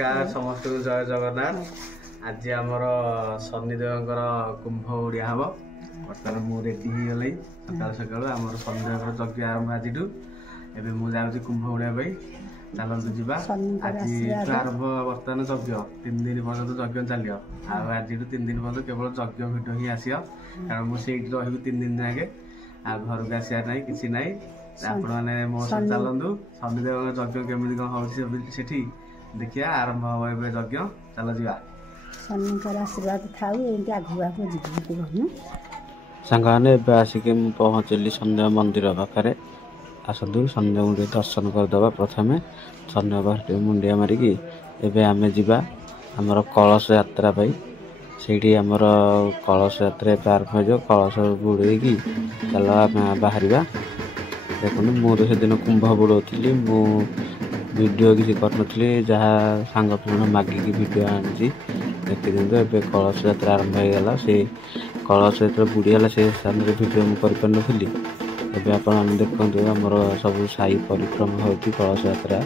नमस्कार समस्त को जय जगन्नाथ। आज आमर शनिदेव कुंभ उड़िया हम बर्तमान मुझे रेडी हो गई सकाल सकाल आम शनिदेव यज्ञ आरंभ आज एवं मुझे कुंभ उड़िया चलतु जा आज आरंभ बर्तमान यज्ञ 3 दिन पर्यटन यज्ञ चलो आज 3 दिन पर्यटन केवल यज्ञ भिड ही आस कारण मुझे रही 3 दिन जाके घर को आसार ना कि ना आपण मैंने मो चलतु शनिदेव यज्ञ केमी कौन हो देखिए आरंभ हम ए यज्ञ चल जा आशीर्वाद था सांगने आसिक पहुँचली सन्देह मंदिर पाखे आसतु सन्देह मुंडे दर्शन करदे प्रथम सन्देह पाखे मुंडिया मारिकी एवं आम जा आमर कलश यात्रा से आमर कलश यात्रा आरंभ हो कलश बुड़े चल आम बाहर देखो मुझे से दिन कुंभ बुड़ौली वीडियो किसी करनी जहाँ सांग पिला मागिकी वीडियो आनी देखी दिखाँ एवं कलश यात्रा आरंभ होगा से कलश जो बुड़ीगला से स्थान वीडियो मुझे एवं आप देखु आमर सब साई परिक्रमा हो कलश यात्रा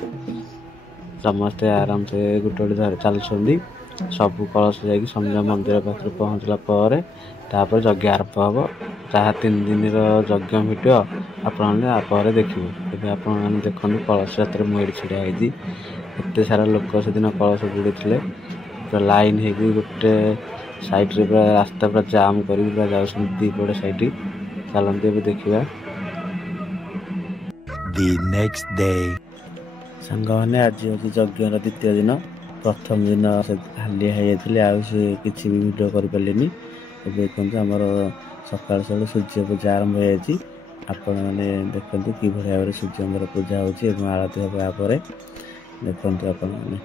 समस्ते आराम से गोटे गोटे चलुँच सब कलश जा सन्ध्या मंदिर पाखे पहुँचला तापर यज्ञ आरंभ हम जहाँ 3 दिन यज्ञ भिडियो आप देखिए आप देखते कलश यात्रा मुझे छिड़ाई एत सारा लोक से दिन कलश बुड़े पूरा लाइन हो गोटे साइड्रे पूरा रास्ता पूरा जाम कर दीपटे साइड चलते देखा सांग मैंने आज हूँ यज्ञर द्वितीय दिन प्रथम दिन हालिया होते किसी भी भिड करें देखते आमर सकाल सकाल सूर्य पूजा आरंभ हो आपण मैंने देखते कि भाव सूर्य पूजा हो आरती हम यापर देखते आपण मैंने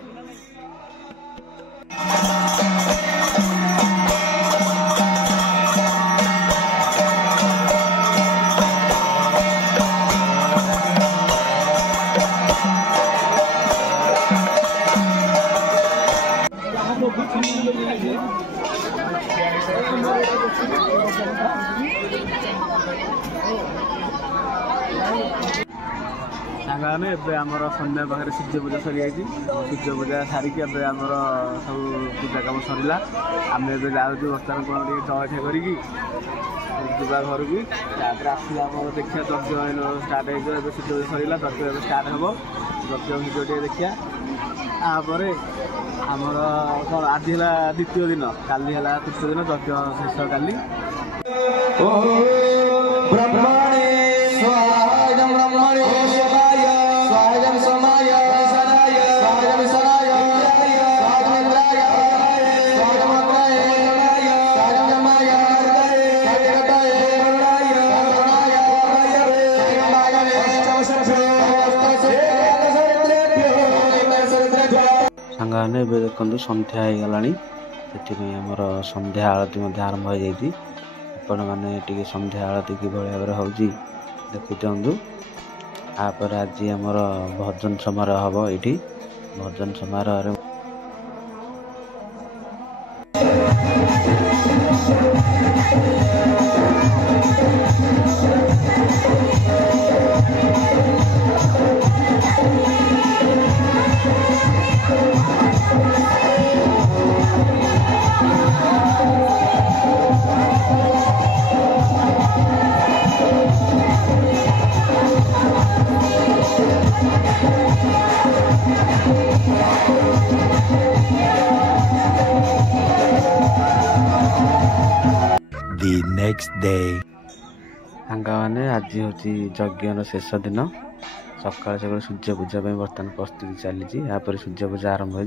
सांगे आमर सन्ध्या पाखे सूर्य पूजा सरी जाइए सूर्य पूजा सारिकी आमर सब पूजा कम सरला आम ए जाऊँ बर्तमान कौन जलखिया करी जा घर की आसला देखिए यज्ञ स्टार्ट हो सूर्य पूजा सरला यज्ञ स्टार्ट हम यज्ञ भिडियो देखिया आपर आमर कौन आज है द्वितीय दिन काली है तृतीय दिन यज्ञ शेष काली सांगने देखो सन्ध्या हो गला से आमर सन्ध्या आरती आरंभ हो जाती आपण मैंने सन्ध्या आरती कि भाव हो देखी दिंतु आपर आज आमर भजन समारोह हम ये भजन समारोह सांग मैंने आज हूँ यज्ञर शेष दिन सकाल सकाल सूर्य पूजा बर्तमान प्रस्तुति चली यापर सूर्य पूजा आरंभ हो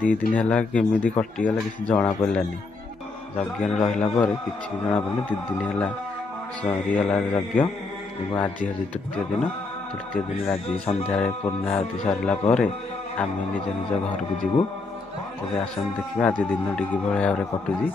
2 दिन है केमी कटिगला किसी जना पड़ानी यज्ञ रहा किसी भी जना पड़े 2 दिन है सरीगला यज्ञ आज हूँ तृतीय दिन आज सन्ध्या पूर्णाहुति सरला आम निज निज घर को जीवु तेज आसन देखा आज दिन टी भाव कटुची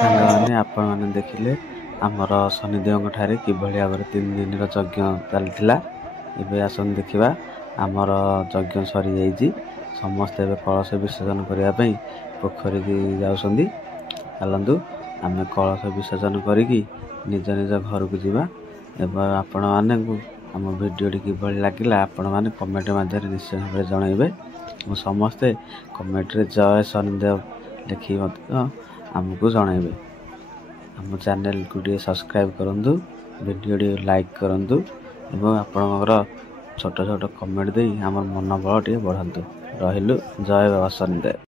ସାଙ୍ଗମାନେ ଆପଣମାନେ ଦେଖିଲେ ଆମର ଶନିଦେବଙ୍କ ଠାରେ କିଭଳି ଭାବରେ 3 ଦିନର ଯଜ୍ଞ ଚାଲିଥିଲା। ଏବେ ଆସନ୍ତୁ ଦେଖିବା ଆମର ଯଜ୍ଞ ସରିଯାଇଛି। ସମସ୍ତେ ଏବେ କଳସ ବିସର୍ଜନ କରିବା ପାଇଁ ପୋଖରୀକି ଯାଉଛନ୍ତି। ଚାଲନ୍ତୁ ଆମେ କଳସ ବିସର୍ଜନ କରିକି ନିଜ ନିଜ ଘରକୁ ଯିବା। ଏବଂ ଆପଣମାନଙ୍କୁ ଆମ ଭିଡ଼ିଓଟି କିଭଳି ଲାଗିଲା ଆପଣମାନେ କମେଣ୍ଟ ମାଧ୍ୟମରେ ନିଶ୍ଚୟ ଭାବରେ ଜଣାଇବେ। ଏବଂ ସମସ୍ତେ କମେଣ୍ଟରେ ଜୟ ଶନିଦେବ ଲେଖି ମଧ୍ୟ ଆମକୁ ଜଣାଇବେ। ଆମ ଚ୍ୟାନେଲକୁ ଟିକେ ସବସ୍କ୍ରାଇବ୍ କରନ୍ତୁ, ଭିଡ଼ିଓଟି ଲାଇକ୍ କରନ୍ତୁ ଏବଂ ଆପଣଙ୍କର ଛୋଟ ଛୋଟ କମେଣ୍ଟ ଦେଇ ଆମର ମନୋବଳ ଟିକେ ବଢ଼ାନ୍ତୁ। ରହିଲୁ, ଜୟ ବାବା ଶନିଦେବ।